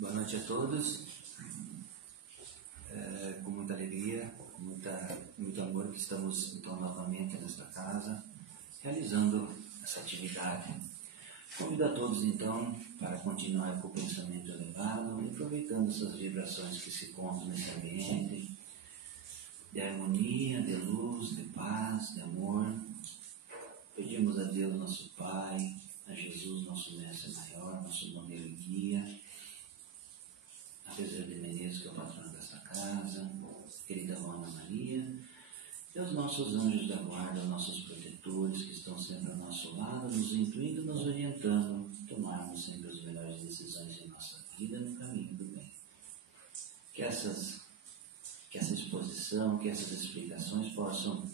Boa noite a todos. Com muita alegria, com muito amor que estamos então novamente nesta casa, realizando essa atividade. Convido a todos então para continuar com o pensamento elevado, aproveitando essas vibrações que se encontram nesse ambiente, de harmonia, de luz, de paz, de amor. Pedimos a Deus nosso Pai, a Jesus nosso Mestre Maior, nosso modelo e guia, a Bezerra de Menezes, que é o patrono dessa casa, querida Ana Maria, e aos nossos anjos da guarda, nossos protetores que estão sempre ao nosso lado, nos intuindo, nos orientando, tomarmos sempre as melhores decisões em nossa vida no caminho do bem. Que essa exposição, que essas explicações possam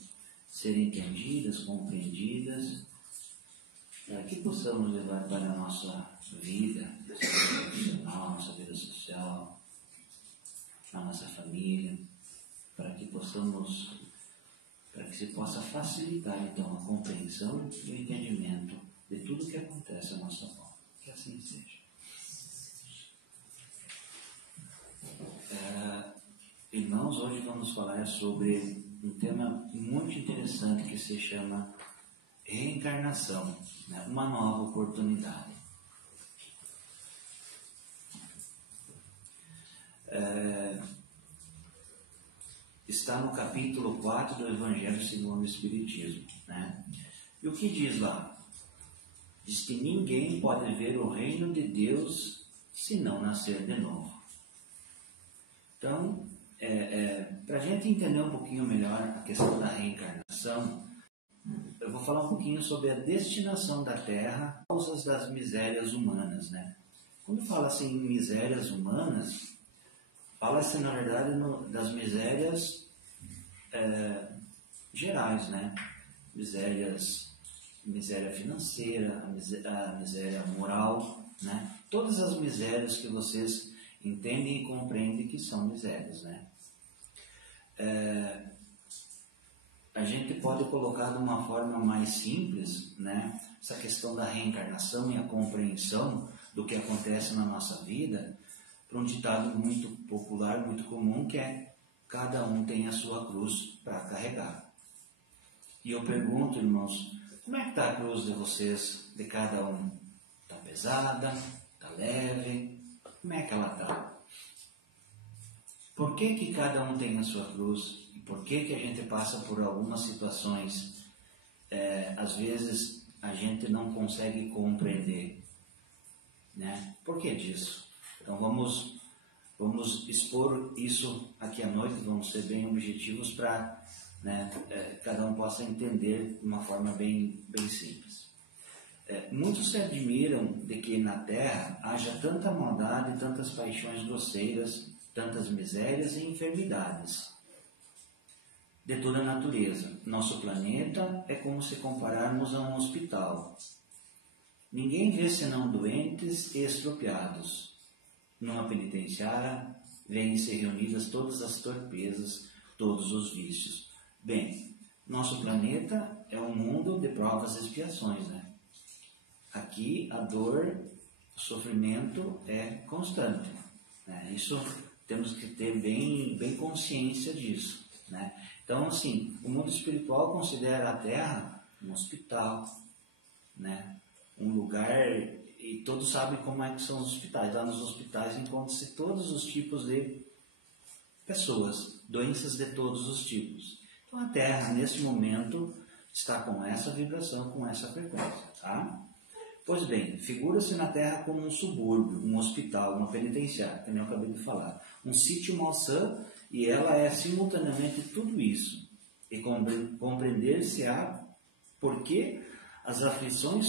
ser entendidas, compreendidas, para que possamos levar para a nossa vida, nossa vida profissional, nossa vida social, a nossa família, para que se possa facilitar então a compreensão e o entendimento de tudo o que acontece à nossa volta. Que assim seja. Irmãos, hoje vamos falar sobre um tema muito interessante que se chama reencarnação, né? Uma nova oportunidade. Está no capítulo 4 do Evangelho segundo o Espiritismo, né? E o que diz lá? Diz que ninguém pode ver o reino de Deus se não nascer de novo. Então, para a gente entender um pouquinho melhor a questão da reencarnação, eu vou falar um pouquinho sobre a destinação da Terra, causas das misérias humanas, né? Quando fala assim em misérias humanas, fala-se na verdade das misérias gerais, né? Miséria financeira, a miséria moral, né? Todas as misérias que vocês entendem e compreendem que são misérias, né? A gente pode colocar de uma forma mais simples, né, essa questão da reencarnação e a compreensão do que acontece na nossa vida, para um ditado muito popular, muito comum, que é: cada um tem a sua cruz para carregar. E eu pergunto, irmãos, como é que está a cruz de vocês, de cada um? Está pesada? Está leve? Como é que ela está? Por que cada um tem a sua cruz? E por que a gente passa por algumas situações, às vezes a gente não consegue compreender, né? Por que disso? Então vamos expor isso aqui à noite, vamos ser bem objetivos para, né, cada um possa entender de uma forma bem simples. Muitos se admiram de que na Terra haja tanta maldade, tantas paixões grosseiras, tantas misérias e enfermidades de toda a natureza. Nosso planeta é como se compararmos a um hospital. Ninguém vê senão doentes e estropiados. Numa penitenciária, vêm-se reunidas todas as torpezas, todos os vícios. Bem, nosso planeta é um mundo de provas e expiações, né? Aqui a dor, o sofrimento é constante, né? Isso temos que ter bem consciência disso, né? Então, assim, o mundo espiritual considera a Terra um hospital, né? Um lugar, e todos sabem como é que são os hospitais. Lá nos hospitais encontram-se todos os tipos de pessoas, doenças de todos os tipos. Então, a Terra, nesse momento, está com essa vibração, com essa frequência, tá? Pois bem, figura-se na Terra como um subúrbio, um hospital, uma penitenciária, como eu acabei de falar, um sítio malsã, e ela é simultaneamente tudo isso. E compreender-se-á porque as aflições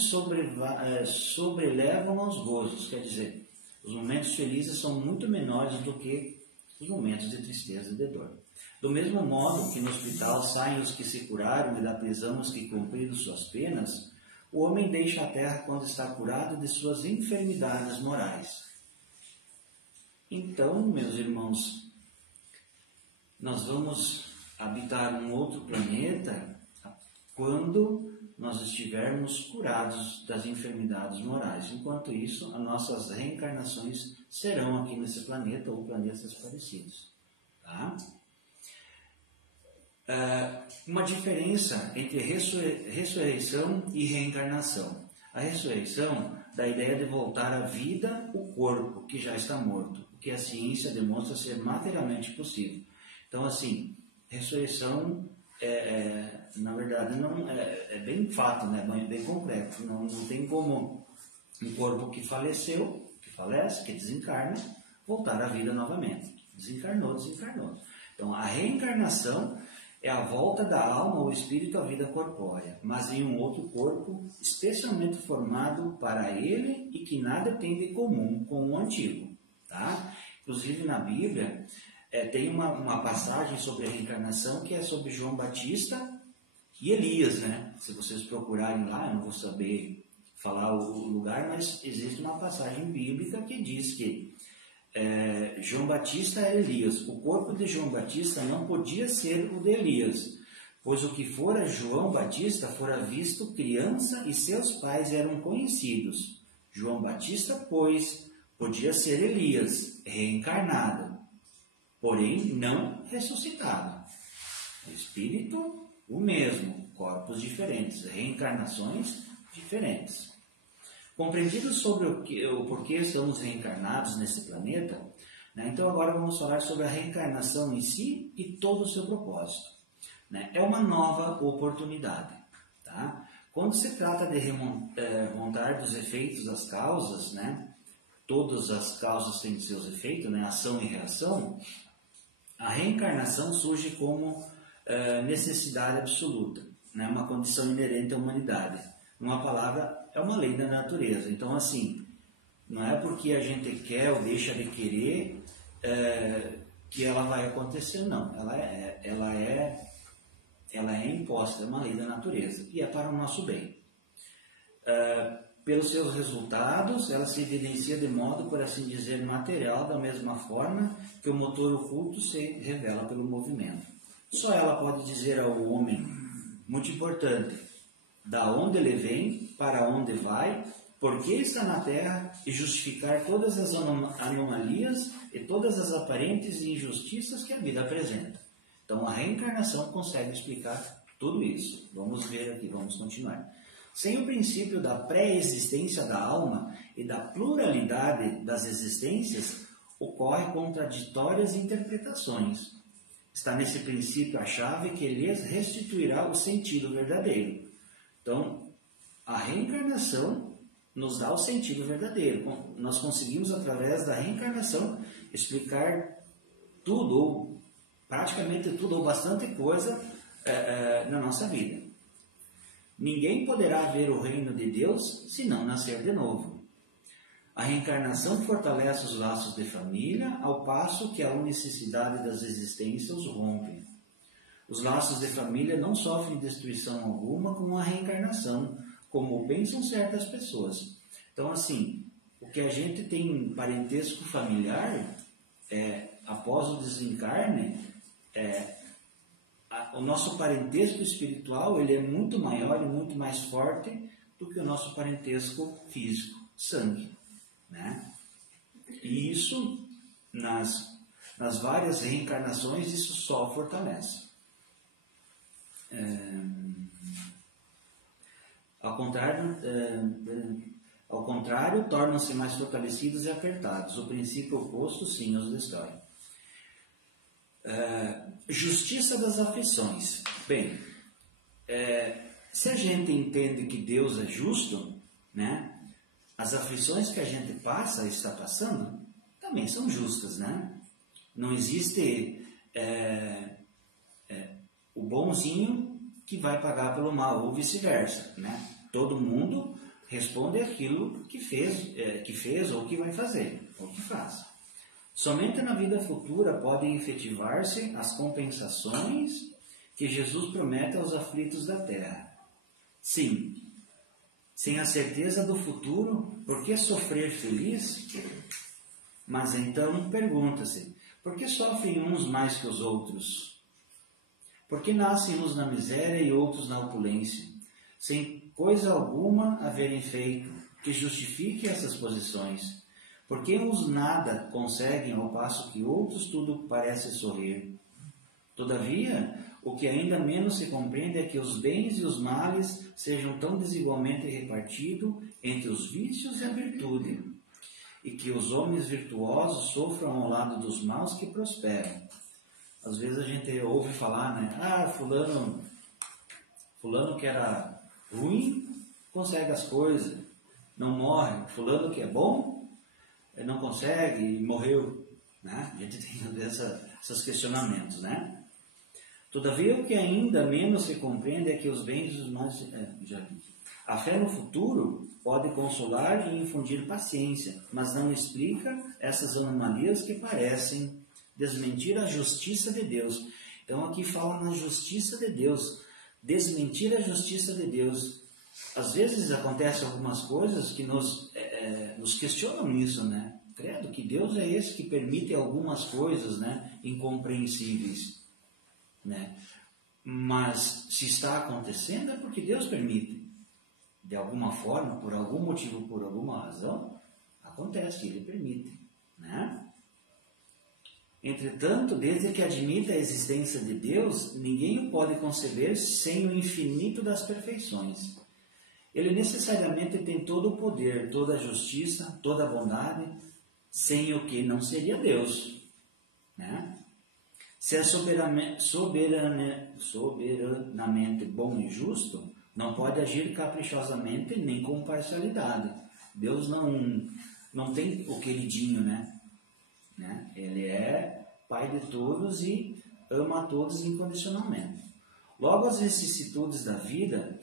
sobrelevam aos gozos, quer dizer, os momentos felizes são muito menores do que os momentos de tristeza e de dor. Do mesmo modo que no hospital saem os que se curaram e da prisão os que cumpriram suas penas, o homem deixa a terra quando está curado de suas enfermidades morais. Então, meus irmãos, nós vamos habitar um outro planeta quando nós estivermos curados das enfermidades morais. Enquanto isso, as nossas reencarnações serão aqui nesse planeta ou planetas parecidos. Tá? Uma diferença entre ressurreição e reencarnação. A ressurreição dá a ideia de voltar à vida o corpo que já está morto, o que a ciência demonstra ser materialmente possível. Então, assim, ressurreição na verdade não é bem fato, né? Bem concreto. Não tem como um corpo que faleceu, que falece, que desencarna, voltar à vida novamente. Desencarnou. Então, a reencarnação é a volta da alma ou espírito à vida corpórea, mas em um outro corpo especialmente formado para ele e que nada tem de comum com o antigo. Tá? Inclusive na Bíblia tem uma passagem sobre a reencarnação que é sobre João Batista e Elias, né? Se vocês procurarem lá, eu não vou saber falar o lugar, mas existe uma passagem bíblica que diz que João Batista é Elias. O corpo de João Batista não podia ser o de Elias, pois o que fora João Batista fora visto criança e seus pais eram conhecidos. João Batista, pois, podia ser Elias, reencarnado, porém não ressuscitado. O espírito, o mesmo, corpos diferentes, reencarnações diferentes. Compreendido sobre o porquê estamos reencarnados nesse planeta, né? Então agora vamos falar sobre a reencarnação em si e todo o seu propósito. Né? É uma nova oportunidade. Tá? Quando se trata de remontar dos efeitos das causas, né? Todas as causas têm seus efeitos, né? Ação e reação, a reencarnação surge como necessidade absoluta, né? Uma condição inerente à humanidade. Uma palavra, é uma lei da natureza. Então, assim, não é porque a gente quer ou deixa de querer que ela vai acontecer, não. Ela é imposta, é uma lei da natureza e é para o nosso bem. Pelos seus resultados, ela se evidencia de modo, por assim dizer, material, da mesma forma que o motor oculto se revela pelo movimento. Só ela pode dizer ao homem, muito importante, da onde ele vem, para onde vai, por que está na Terra e justificar todas as anomalias e todas as aparentes injustiças que a vida apresenta. Então, a reencarnação consegue explicar tudo isso. Vamos ver aqui, vamos continuar. Sem o princípio da pré-existência da alma e da pluralidade das existências, ocorrem contraditórias interpretações. Está nesse princípio a chave que lhes restituirá o sentido verdadeiro. Então, a reencarnação nos dá o sentido verdadeiro. Nós conseguimos, através da reencarnação, explicar tudo, ou praticamente tudo, ou bastante coisa na nossa vida. Ninguém poderá ver o reino de Deus se não nascer de novo. A reencarnação fortalece os laços de família, ao passo que a unicidade das existências os rompe. Os laços de família não sofrem destruição alguma com a reencarnação, como pensam certas pessoas. Então, assim, o que a gente tem em parentesco familiar, após o desencarne, o nosso parentesco espiritual ele é muito maior e muito mais forte do que o nosso parentesco físico, sangue. Né? E isso, nas várias reencarnações, isso só fortalece. Ao contrário, tornam-se mais fortalecidos e apertados. O princípio oposto, sim, os destrói. Justiça das aflições. Bem, se a gente entende que Deus é justo, né, as aflições que a gente está passando, também são justas, né? Não existe o bonzinho que vai pagar pelo mal, ou vice-versa, né? Todo mundo responde aquilo que fez ou que vai fazer, ou que faz. Somente na vida futura podem efetivar-se as compensações que Jesus promete aos aflitos da terra. Sim, sem a certeza do futuro, por que sofrer feliz? Mas então pergunta-se, por que sofrem uns mais que os outros? Por que nascem uns na miséria e outros na opulência? sem coisa alguma haverem feito que justifique essas posições. Porque uns nada conseguem, ao passo que outros tudo parece sorrir. Todavia, o que ainda menos se compreende é que os bens e os males sejam tão desigualmente repartidos entre os vícios e a virtude, e que os homens virtuosos sofram ao lado dos maus que prosperam. Às vezes a gente ouve falar, né? Fulano que era ruim consegue as coisas, não morre. Fulano que é bom não consegue e morreu, né? A gente tem esses questionamentos, né? Todavia, o que ainda menos se compreende é que os bens e os males... A fé no futuro pode consolar e infundir paciência, mas não explica essas anomalias que parecem desmentir a justiça de Deus. Então, aqui fala na justiça de Deus, desmentir a justiça de Deus. Às vezes acontecem algumas coisas que nos questionam nisso, né? Credo que Deus é esse que permite algumas coisas, né, incompreensíveis, né? Mas se está acontecendo é porque Deus permite. De alguma forma, por algum motivo, por alguma razão, acontece, Ele permite, né? Entretanto, desde que admita a existência de Deus, ninguém o pode conceber sem o infinito das perfeições. Ele necessariamente tem todo o poder, toda a justiça, toda a bondade, sem o que não seria Deus, né? Se é soberanamente bom e justo, não pode agir caprichosamente nem com parcialidade. Deus não tem o queridinho, né? Ele é Pai de todos e ama a todos incondicionalmente. Logo, as vicissitudes da vida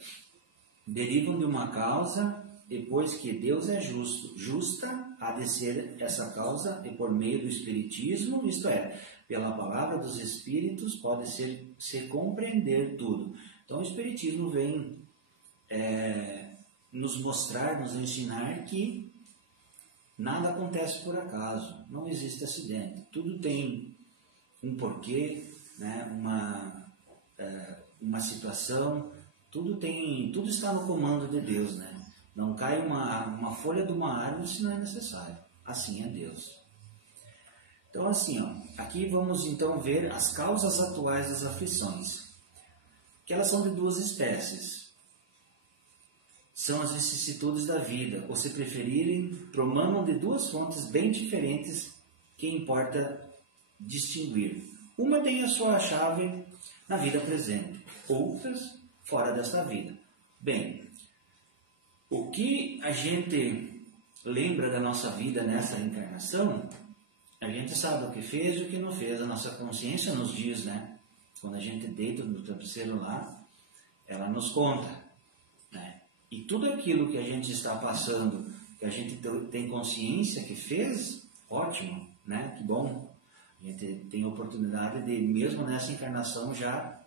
derivam de uma causa, e pois que Deus é justa há de ser essa causa, e por meio do Espiritismo, isto é, pela palavra dos Espíritos, pode se compreender tudo. Então, o Espiritismo vem nos mostrar, nos ensinar que nada acontece por acaso, não existe acidente, tudo tem um porquê, né? Uma situação, tudo está no comando de Deus, né? Não cai uma folha de uma árvore se não é necessário, assim é Deus. Então assim, aqui vamos então ver as causas atuais das aflições, que elas são de duas espécies. São as vicissitudes da vida, ou se preferirem, promanam de duas fontes bem diferentes que importa distinguir. Uma tem a sua chave na vida presente, outras fora desta vida. Bem, o que a gente lembra da nossa vida nessa encarnação, a gente sabe o que fez e o que não fez. A nossa consciência nos diz, né? Quando a gente deita no travesseiro lá, ela nos conta, né? E tudo aquilo que a gente está passando, que a gente tem consciência que fez, ótimo, né? Que bom. A gente tem a oportunidade de, mesmo nessa encarnação, já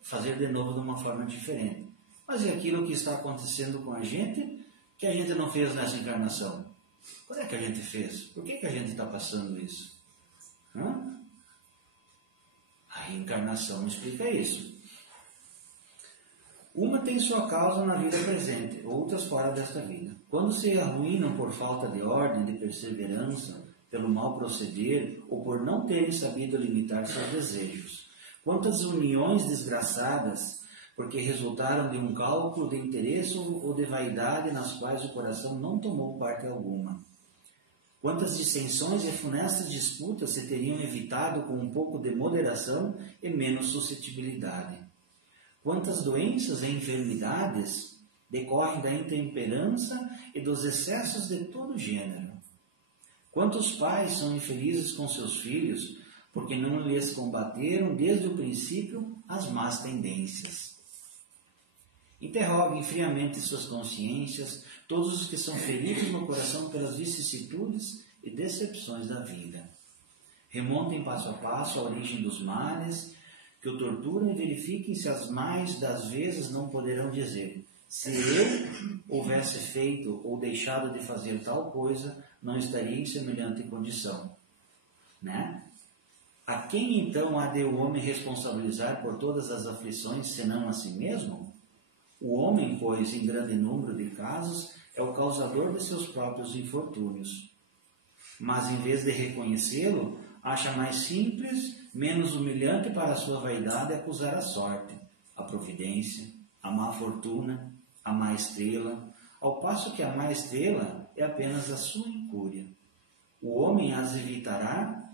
fazer de novo de uma forma diferente. Mas e aquilo que está acontecendo com a gente, que a gente não fez nessa encarnação? Quando é que a gente fez? Por que a gente está passando isso? A reencarnação explica isso. Uma tem sua causa na vida presente, outras fora desta vida. Quando se arruinam por falta de ordem, de perseverança, pelo mau proceder ou por não terem sabido limitar seus desejos. Quantas uniões desgraçadas, porque resultaram de um cálculo de interesse ou de vaidade nas quais o coração não tomou parte alguma. Quantas dissensões e funestas disputas se teriam evitado com um pouco de moderação e menos suscetibilidade. Quantas doenças e enfermidades decorrem da intemperança e dos excessos de todo gênero. Quantos pais são infelizes com seus filhos porque não lhes combateram desde o princípio as más tendências. Interroguem friamente suas consciências, todos os que são feridos no coração pelas vicissitudes e decepções da vida. Remontem passo a passo a origem dos males, que o torturam e verifiquem se as mais das vezes não poderão dizer: se eu houvesse feito ou deixado de fazer tal coisa, não estaria em semelhante condição. Né? A quem então há de o homem responsabilizar por todas as aflições, senão a si mesmo? O homem, pois, em grande número de casos, é o causador de seus próprios infortúnios. Mas, em vez de reconhecê-lo, acha mais simples, menos humilhante para a sua vaidade acusar a sorte, a providência, a má fortuna, a má estrela, ao passo que a má estrela é apenas a sua incúria. O homem as evitará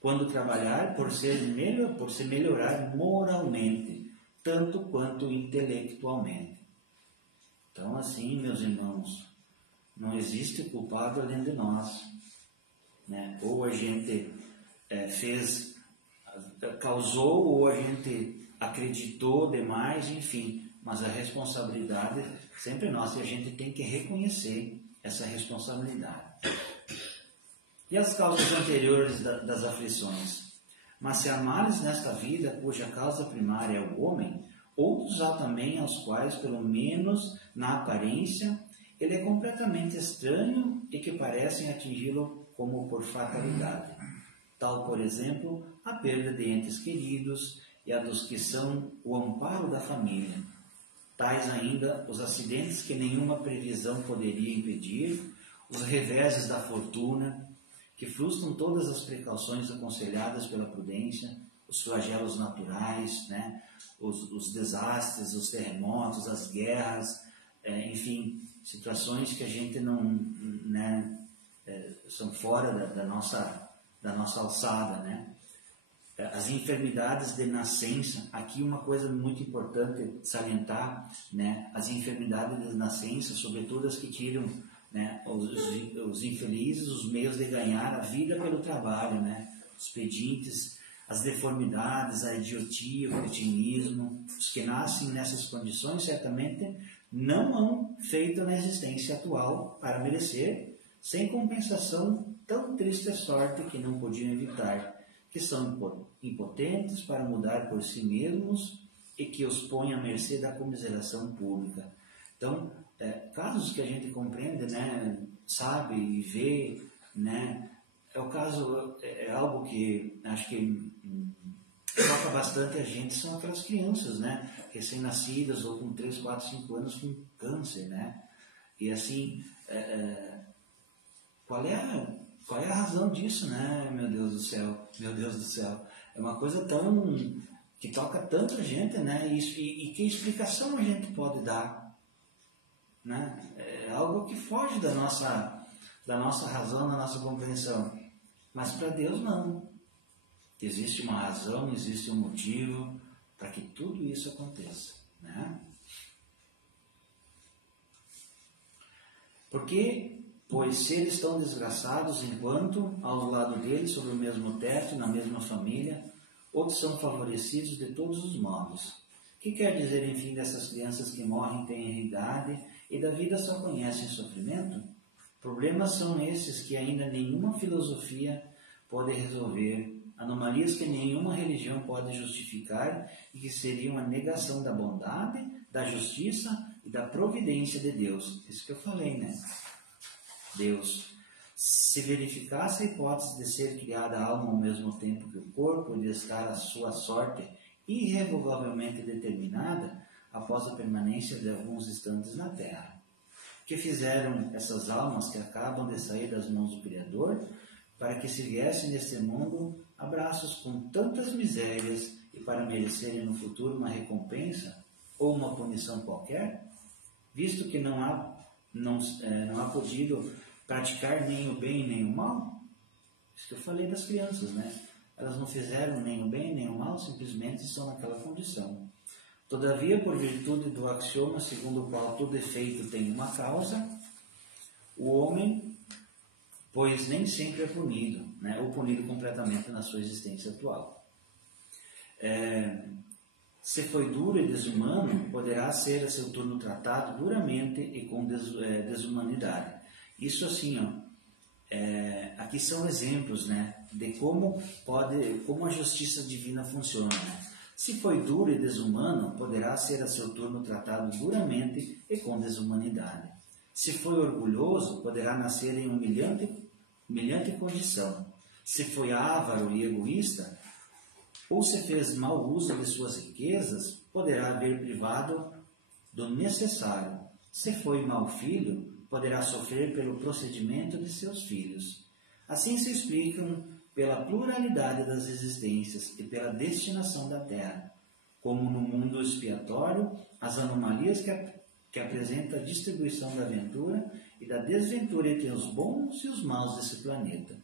quando trabalhar por se melhorar moralmente, tanto quanto intelectualmente. Então, assim, meus irmãos, não existe culpado além de nós, né? Ou a gente causou, ou a gente acreditou demais, enfim, mas a responsabilidade sempre é nossa e a gente tem que reconhecer essa responsabilidade. E as causas anteriores das aflições? Mas se há males nesta vida, cuja causa primária é o homem, outros há também aos quais, pelo menos na aparência, ele é completamente estranho e que parecem atingi-lo como por fatalidade. Tal, por exemplo, a perda de entes queridos e a dos que são o amparo da família. Tais ainda os acidentes que nenhuma previsão poderia impedir, os reveses da fortuna, que frustram todas as precauções aconselhadas pela prudência, os flagelos naturais, né? os desastres, os terremotos, as guerras, enfim, situações que a gente não, né, são fora da nossa alçada, né? As enfermidades de nascença, aqui uma coisa muito importante salientar, né? As enfermidades de nascença, sobretudo as que tiram, né, os infelizes os meios de ganhar a vida pelo trabalho, né? Os pedintes, as deformidades, a idiotia, o cretinismo, os que nascem nessas condições certamente não hão feito na existência atual para merecer, sem compensação, tão triste sorte que não podiam evitar, que são impotentes para mudar por si mesmos e que os põem à mercê da comiseração pública. Então, casos que a gente compreende, né, sabe e vê, né, é o caso, é algo que acho que toca bastante a gente, são aquelas crianças, né, recém-nascidas ou com 3, 4, 5 anos com câncer, né, e assim, qual é a razão disso, né, meu Deus do céu, é uma coisa que toca tanto a gente, né, e que explicação a gente pode dar, né? É algo que foge da nossa razão, da nossa compreensão. Mas para Deus não. Existe uma razão, existe um motivo para que tudo isso aconteça, né? Porque, pois, seres tão desgraçados, enquanto, ao lado deles, sob o mesmo teto, na mesma família, outros são favorecidos de todos os modos. O que quer dizer, enfim, dessas crianças que morrem em tenra-idade e da vida só conhecem sofrimento? Problemas são esses que ainda nenhuma filosofia pode resolver, anomalias que nenhuma religião pode justificar e que seriam a negação da bondade, da justiça e da providência de Deus. Isso que eu falei, né? Deus. Se verificasse a hipótese de ser criada a alma ao mesmo tempo que o corpo e de estar a sua sorte irrevogavelmente determinada após a permanência de alguns instantes na Terra. Que fizeram essas almas que acabam de sair das mãos do Criador para que se viessem neste mundo a braços com tantas misérias e para merecerem no futuro uma recompensa ou uma punição qualquer, visto que não há podido praticar nem o bem nem o mal? Isso que eu falei das crianças, né? Elas não fizeram nem o bem nem o mal, simplesmente estão naquela condição. Todavia, por virtude do axioma segundo o qual todo efeito tem uma causa, o homem, pois nem sempre é punido, né? Ou punido completamente na sua existência atual. Se foi duro e desumano, poderá ser a seu turno tratado duramente e com desumanidade. Isso assim, aqui são exemplos, né, de como a justiça divina funciona, né? Se foi duro e desumano, poderá ser a seu turno tratado duramente e com desumanidade. Se foi orgulhoso, poderá nascer em humilhante condição. Se foi avaro e egoísta, ou se fez mau uso de suas riquezas, poderá haver privado do necessário. Se foi mau filho, poderá sofrer pelo procedimento de seus filhos. Assim se explicam pela pluralidade das existências e pela destinação da Terra, como no mundo expiatório, as anomalias que apresenta a distribuição da ventura e da desventura entre os bons e os maus desse planeta.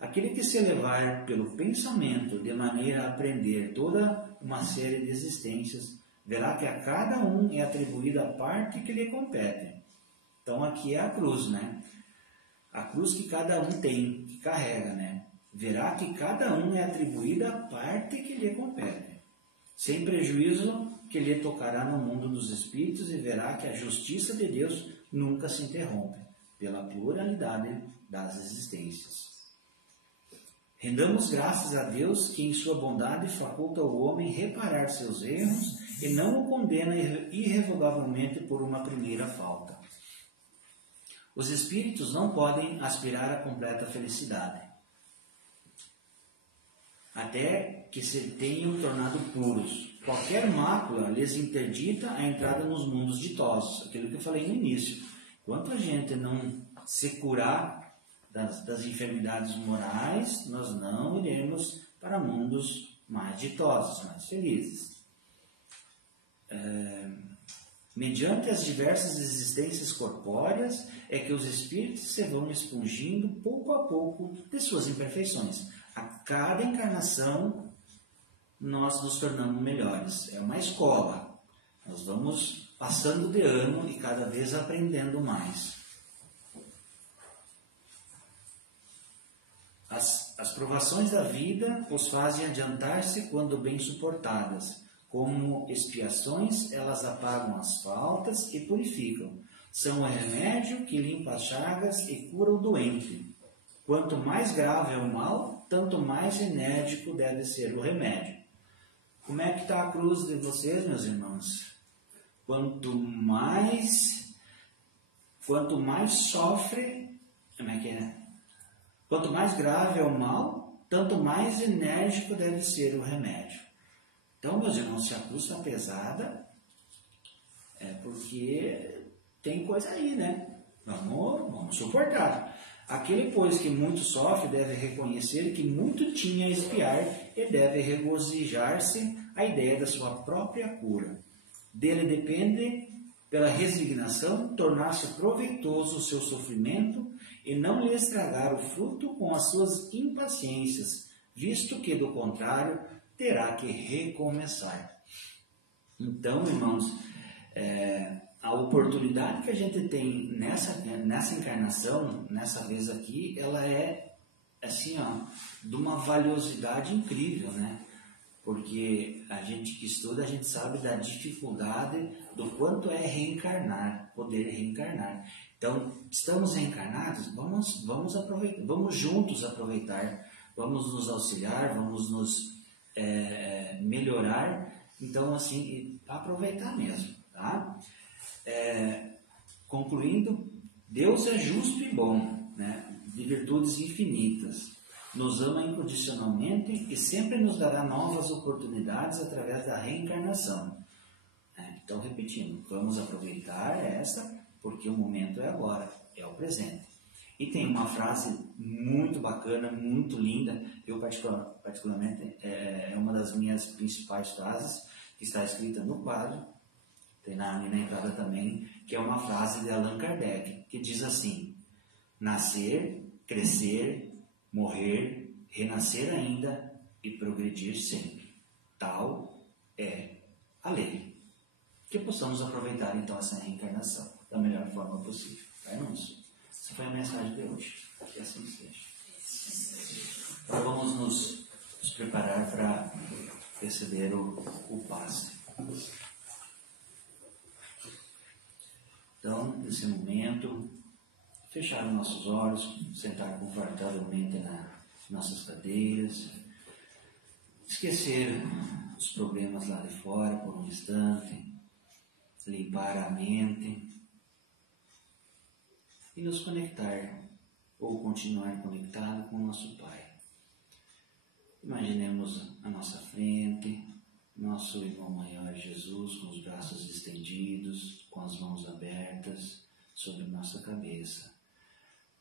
Aquele que se elevar pelo pensamento de maneira a aprender toda uma série de existências, verá que a cada um é atribuída a parte que lhe compete. Então aqui é a cruz, né? A cruz que cada um tem, que carrega, né? Verá que cada um é atribuída a parte que lhe compete, sem prejuízo que lhe tocará no mundo dos espíritos, e verá que a justiça de Deus nunca se interrompe, pela pluralidade das existências. Rendamos graças a Deus que em sua bondade faculta ao homem reparar seus erros e não o condena irrevogavelmente por uma primeira falta. Os espíritos não podem aspirar à completa felicidade, até que se tenham tornado puros. Qualquer mácula lhes interdita a entrada nos mundos ditosos, aquilo que eu falei no início. Enquanto a gente não se curar das enfermidades morais, nós não iremos para mundos mais ditosos, mais felizes. Mediante as diversas existências corpóreas, é que os espíritos se vão expungindo pouco a pouco de suas imperfeições. A cada encarnação, nós nos tornamos melhores. É uma escola. Nós vamos passando de ano e cada vez aprendendo mais. As provações da vida os fazem adiantar-se quando bem suportadas. Como expiações, elas apagam as faltas e purificam. São o remédio que limpa as chagas e cura o doente. Quanto mais grave é o mal, tanto mais enérgico deve ser o remédio. Como é que está a cruz de vocês, meus irmãos? Quanto mais sofre, como é que é? Quanto mais grave é o mal, tanto mais enérgico deve ser o remédio. Então, meus irmãos, se a cruz está pesada, é porque tem coisa aí, né? Vamos suportar. Aquele, pois, que muito sofre, deve reconhecer que muito tinha a expiar e deve regozijar-se a ideia da sua própria cura. Dele depende, pela resignação, tornar-se proveitoso o seu sofrimento e não lhe estragar o fruto com as suas impaciências, visto que, do contrário, terá que recomeçar. Então, irmãos, a oportunidade que a gente tem nessa encarnação, nessa vez aqui, ela é assim, de uma valiosidade incrível, né? Porque a gente que estuda, a gente sabe da dificuldade do quanto é reencarnar, poder reencarnar. Então, estamos reencarnados, vamos aproveitar, vamos juntos aproveitar, vamos nos auxiliar, vamos nos melhorar. Então, assim, aproveitar mesmo, tá? Concluindo, Deus é justo e bom, né? De virtudes infinitas. Nos ama incondicionalmente e sempre nos dará novas oportunidades através da reencarnação. Então, repetindo, vamos aproveitar essa, porque o momento é agora, é o presente. E tem uma frase muito bacana, muito linda, eu particularmente, é uma das minhas principais frases, que está escrita no quadro, tem ali na entrada também, que é uma frase de Allan Kardec, que diz assim: nascer, crescer, morrer, renascer ainda e progredir sempre. Tal é a lei. Que possamos aproveitar então essa reencarnação da melhor forma possível. Tá, irmãos? Essa foi a mensagem de hoje. Que assim seja. Agora vamos nos preparar para receber o passe. Então, nesse momento, fechar os nossos olhos, sentar confortavelmente nas nossas cadeiras, esquecer os problemas lá de fora por um instante, limpar a mente e nos conectar ou continuar conectado com o nosso Pai. Imaginemos à nossa frente nosso irmão maior Jesus com os braços estendidos, com as mãos abertas sobre nossa cabeça.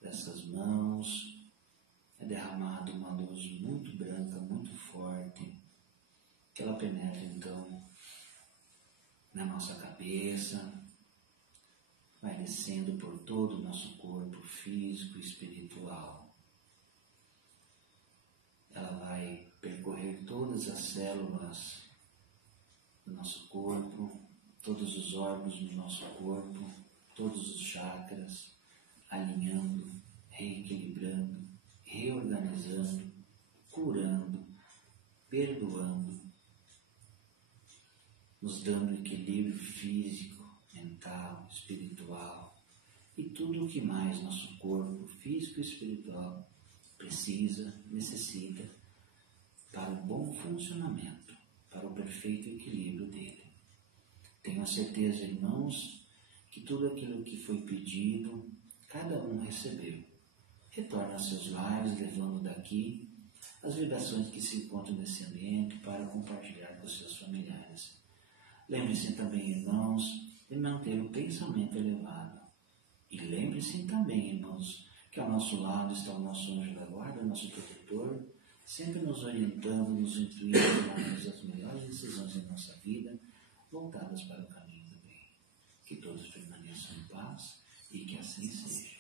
Dessas mãos é derramada uma luz muito branca, muito forte, que ela penetra então na nossa cabeça, vai descendo por todo o nosso corpo físico e espiritual. Ela vai percorrer todas as células do nosso corpo, todos os órgãos do nosso corpo, todos os chakras, alinhando, reequilibrando, reorganizando, curando, perdoando, nos dando equilíbrio físico, mental, espiritual e tudo o que mais nosso corpo físico e espiritual precisa, necessita para o bom funcionamento, para o perfeito equilíbrio dele. Tenho a certeza, irmãos, que tudo aquilo que foi pedido, cada um recebeu. Retorna aos seus lares, levando daqui as vibrações que se encontram nesse ambiente para compartilhar com os seus familiares. Lembre-se também, irmãos, de manter o pensamento elevado. E lembre-se também, irmãos, que ao nosso lado está o nosso anjo da guarda, o nosso protetor, sempre nos orientando, nos instruindo a tomarmos as melhores decisões em nossa vida, voltadas para o caminho do bem. Que todos permaneçam em paz e que assim seja.